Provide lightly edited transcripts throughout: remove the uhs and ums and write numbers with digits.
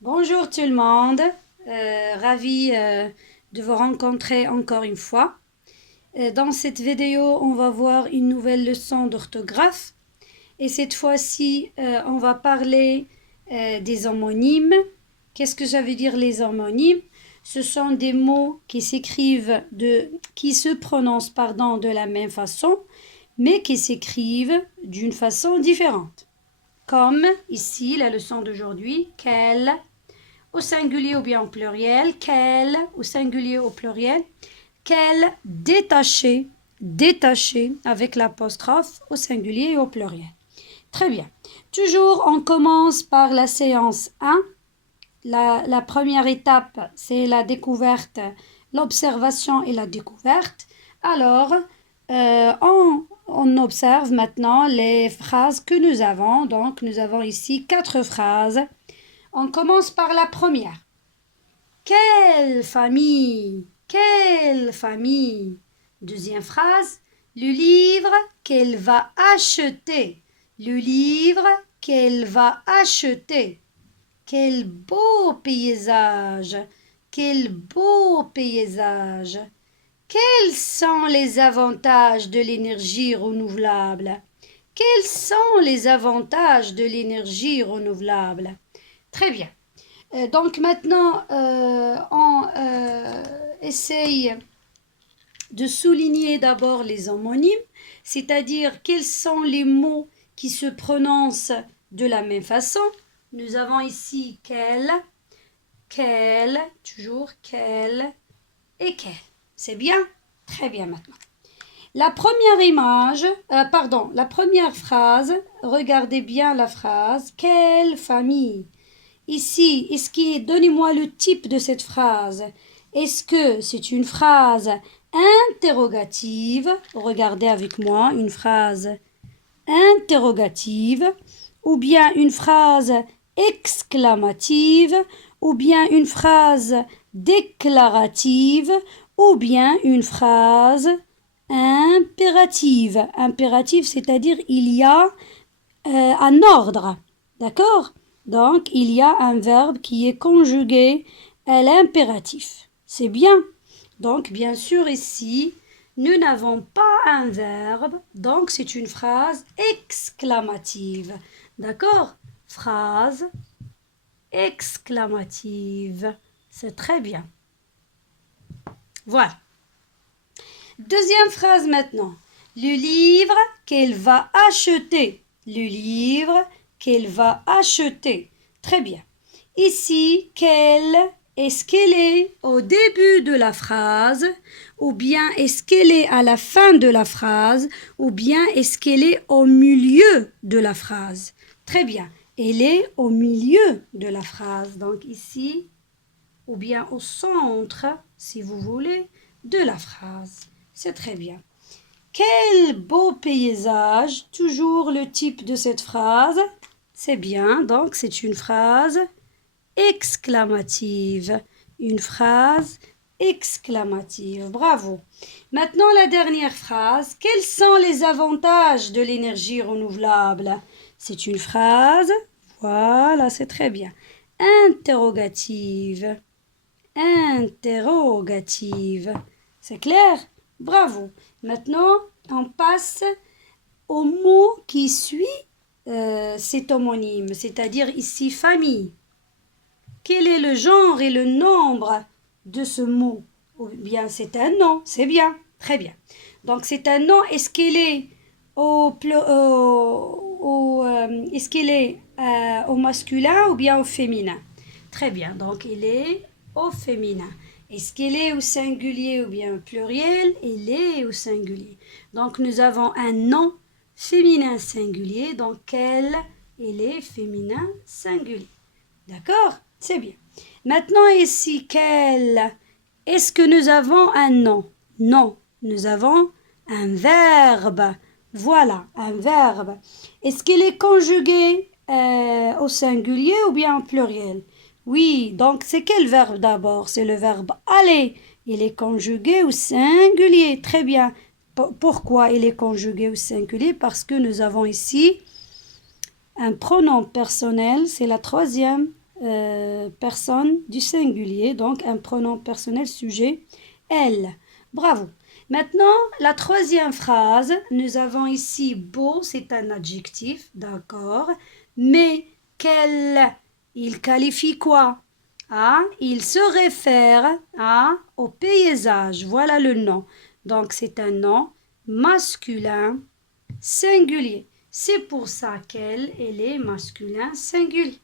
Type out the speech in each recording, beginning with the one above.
Bonjour tout le monde, ravi de vous rencontrer encore une fois. Dans cette vidéo, on va voir une nouvelle leçon d'orthographe et cette fois-ci, on va parler des homonymes. Qu'est-ce que ça veut dire les homonymes? Ce sont des mots qui qui se prononcent de la même façon, mais qui s'écrivent d'une façon différente. Comme ici, la leçon d'aujourd'hui, quel au singulier ou bien au pluriel, quel au singulier au pluriel, quel détaché, détaché avec l'apostrophe au singulier et au pluriel. Très bien. Toujours, on commence par la séance 1. La première étape, c'est la découverte, l'observation et la découverte. Alors, on observe maintenant les phrases que nous avons. Donc, nous avons ici 4 phrases. On commence par la première. Quelle famille! Quelle famille! Deuxième phrase. Le livre qu'elle va acheter. Le livre qu'elle va acheter. Quel beau paysage! Quel beau paysage! Quels sont les avantages de l'énergie renouvelable? Quels sont les avantages de l'énergie renouvelable? Très bien. Donc maintenant, on essaye de souligner d'abord les homonymes, c'est-à-dire quels sont les mots qui se prononcent de la même façon. Nous avons ici quel, toujours quel et quel. C'est bien? Très bien maintenant. La première la première phrase, regardez bien la phrase. Quelle famille? Ici, donnez-moi le type de cette phrase. Est-ce que c'est une phrase interrogative? Regardez avec moi, une phrase interrogative, ou bien une phrase exclamative, ou bien une phrase déclarative, ou bien une phrase impérative. Impérative, c'est-à-dire il y a un ordre. D'accord? Donc, il y a un verbe qui est conjugué à l'impératif. C'est bien. Donc, bien sûr, ici, nous n'avons pas un verbe, donc c'est une phrase exclamative. D'accord? Phrase exclamative. C'est très bien. Voilà. Deuxième phrase maintenant. Le livre qu'elle va acheter. Le livre qu'elle va acheter. Très bien. Ici, est-ce qu'elle est au début de la phrase, ou bien est-ce qu'elle est à la fin de la phrase, ou bien est-ce qu'elle est au milieu de la phrase? Très bien. Elle est au milieu de la phrase. Donc ici, ou bien au centre, si vous voulez, de la phrase. C'est très bien. Quel beau paysage! Toujours le type de cette phrase. C'est bien, donc c'est une phrase exclamative. Une phrase exclamative. Bravo. Maintenant la dernière phrase. Quels sont les avantages de l'énergie renouvelable? C'est une phrase. Voilà, c'est très bien. Interrogative. Interrogative. C'est clair? Bravo. Maintenant, on passe au mot qui suit cet homonyme, c'est-à-dire ici famille. Quel est le genre et le nombre de ce mot? Ou bien c'est un nom, c'est bien, très bien. Donc c'est un nom, est-ce qu'il est au masculin ou bien au féminin? Très bien, donc il est au féminin. Est-ce qu'il est au singulier ou bien au pluriel? Il est au singulier. Donc nous avons un nom féminin singulier, donc quel il est féminin singulier. D'accord? C'est bien. Maintenant ici, quel? Est-ce que nous avons un nom? Non, nous avons un verbe. Voilà, un verbe. Est-ce qu'il est conjugué au singulier ou bien au pluriel? Oui, donc c'est quel verbe d'abord? C'est le verbe aller. Il est conjugué au singulier. Très bien. Pourquoi il est conjugué au singulier? Parce que nous avons ici un pronom personnel, c'est la troisième personne du singulier, donc un pronom personnel sujet, elle. Bravo. Maintenant, la troisième phrase, nous avons ici beau, c'est un adjectif, d'accord, mais quel, il qualifie quoi? Ah, il se réfère au paysage, voilà le nom. Donc c'est un nom masculin singulier. C'est pour ça qu'elle, elle est masculin singulier.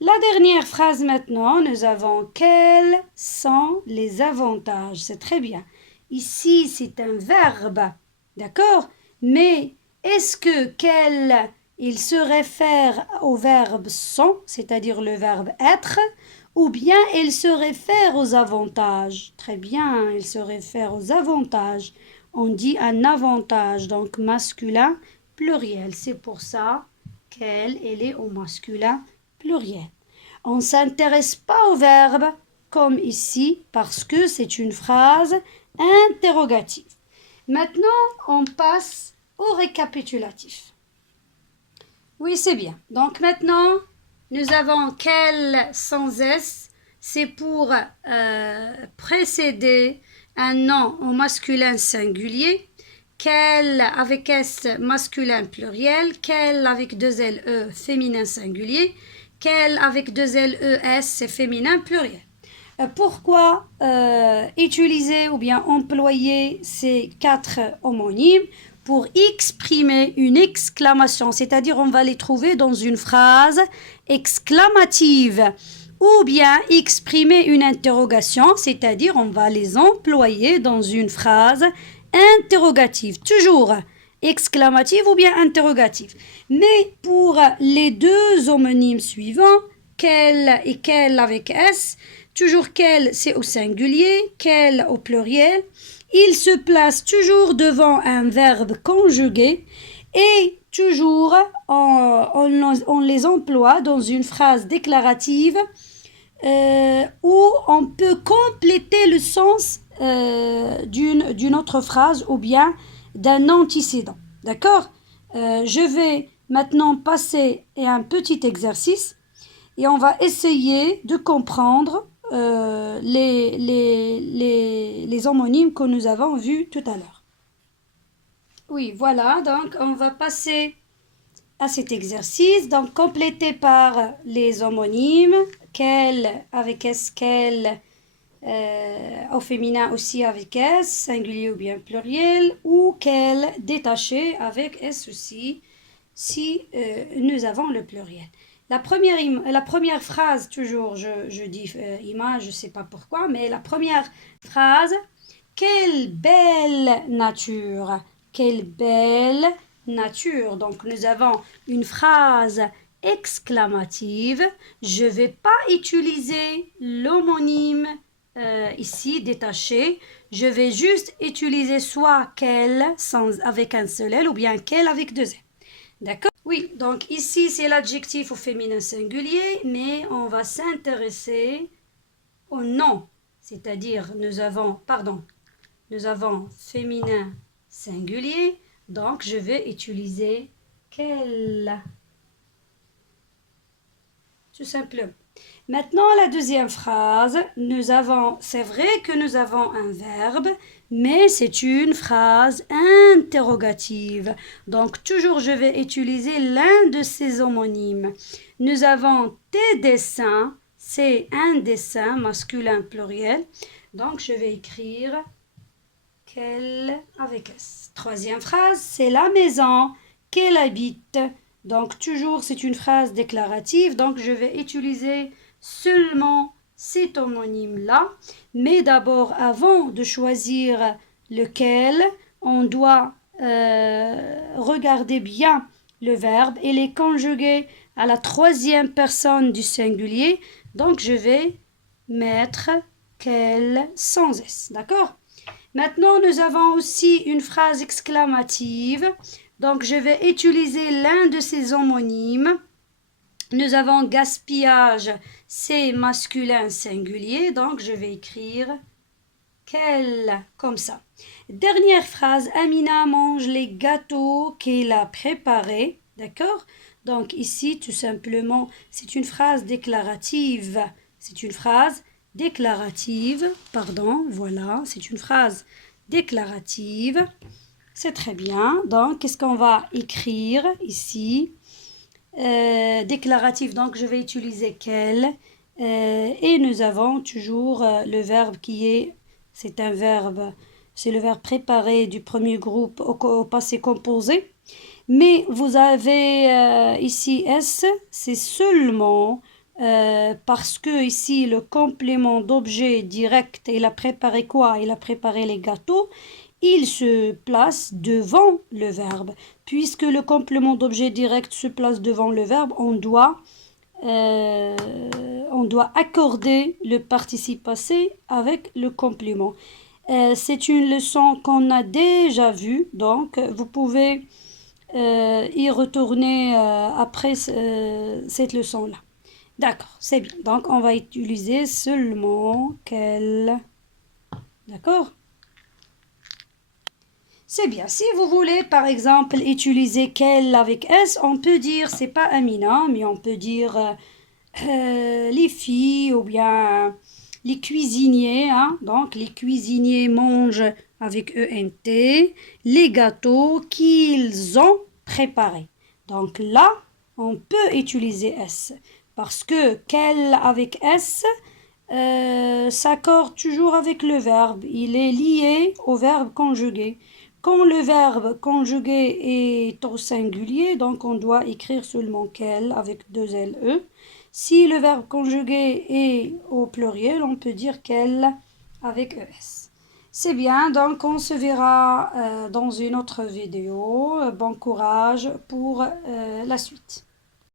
La dernière phrase maintenant, nous avons quels sont les avantages. C'est très bien. Ici, c'est un verbe, d'accord? Mais est-ce que quel, il se réfère au verbe sont, c'est-à-dire le verbe être, ou bien il se réfère aux avantages? Très bien, il se réfère aux avantages. On dit un avantage, donc masculin pluriel. C'est pour ça qu'elle, elle est au masculin pluriel. On ne s'intéresse pas au verbe comme ici parce que c'est une phrase interrogative. Maintenant, on passe au récapitulatif. Oui, c'est bien. Donc maintenant, nous avons quel sans S, c'est pour précéder un nom au masculin singulier. Quel avec S masculin pluriel. Quel avec deux L E féminin singulier. Quel avec deux L E S c'est féminin pluriel. Pourquoi utiliser ou bien employer ces quatre homonymes pour exprimer une exclamation, c'est-à-dire on va les trouver dans une phrase exclamative, ou bien exprimer une interrogation, c'est-à-dire on va les employer dans une phrase interrogative, toujours exclamative ou bien interrogative. Mais pour les deux homonymes suivants, quel et quel avec S, toujours quel c'est au singulier, quel au pluriel, il se place toujours devant un verbe conjugué et toujours on les emploie dans une phrase déclarative où on peut compléter le sens d'une autre phrase ou bien d'un antécédent. D'accord? Je vais maintenant passer à un petit exercice et on va essayer de comprendre les homonymes que nous avons vus tout à l'heure. Oui, voilà, donc on va passer à cet exercice, donc complété par les homonymes, quel avec S, quel, au féminin aussi avec S, singulier ou bien pluriel, ou quel détaché avec S aussi, si nous avons le pluriel. La première phrase, toujours, je dis image, je ne sais pas pourquoi, mais la première phrase, quelle belle nature, quelle belle nature. Donc, nous avons une phrase exclamative. Je ne vais pas utiliser l'homonyme ici détaché. Je vais juste utiliser soit quelle avec un seul L ou bien quelle avec deux L. D'accord? Oui, donc ici c'est l'adjectif au féminin singulier, mais on va s'intéresser au nom. C'est-à-dire nous avons féminin singulier, donc je vais utiliser quel. Tout simplement. Maintenant, la deuxième phrase, c'est vrai que nous avons un verbe, mais c'est une phrase interrogative. Donc, toujours, je vais utiliser l'un de ces homonymes. Nous avons tes dessins, c'est un dessin masculin pluriel. Donc, je vais écrire quelle avec S. Troisième phrase, c'est la maison qu'elle habite. Donc, toujours, c'est une phrase déclarative. Donc, je vais utiliser seulement cet homonyme-là. Mais d'abord, avant de choisir lequel, on doit regarder bien le verbe. Il est conjugué à la troisième personne du singulier. Donc, je vais mettre quel sans S. D'accord? Maintenant, nous avons aussi une phrase exclamative. Donc, je vais utiliser l'un de ces homonymes. Nous avons gaspillage, c'est masculin singulier. Donc, je vais écrire quel, comme ça. Dernière phrase, Amina mange les gâteaux qu'elle a préparés. D'accord? Donc ici, tout simplement, c'est une phrase déclarative. C'est une phrase déclarative, pardon, voilà, c'est une phrase déclarative. C'est très bien. Donc, qu'est-ce qu'on va écrire ici? Déclaratif, donc je vais utiliser quel. Et nous avons toujours le verbe c'est un verbe, c'est le verbe préparé du premier groupe au passé composé. Mais vous avez ici S, c'est seulement parce que ici le complément d'objet direct, il a préparé quoi? Il a préparé les gâteaux. Il se place devant le verbe. Puisque le complément d'objet direct se place devant le verbe, on doit accorder le participe passé avec le complément. C'est une leçon qu'on a déjà vue, donc vous pouvez y retourner après cette leçon-là. D'accord, c'est bien. Donc, on va utiliser seulement quel. D'accord? C'est bien. Si vous voulez, par exemple, utiliser quel avec S, on peut dire, c'est pas Amina, mais on peut dire les filles ou bien les cuisiniers. Hein? Donc, les cuisiniers mangent avec ENT les gâteaux qu'ils ont préparés. Donc là, on peut utiliser S parce que quel avec S s'accorde toujours avec le verbe. Il est lié au verbe conjugué. Quand le verbe conjugué est au singulier, donc on doit écrire seulement quel avec deux LE. Si le verbe conjugué est au pluriel, on peut dire quel avec ES. C'est bien, donc on se verra dans une autre vidéo. Bon courage pour la suite.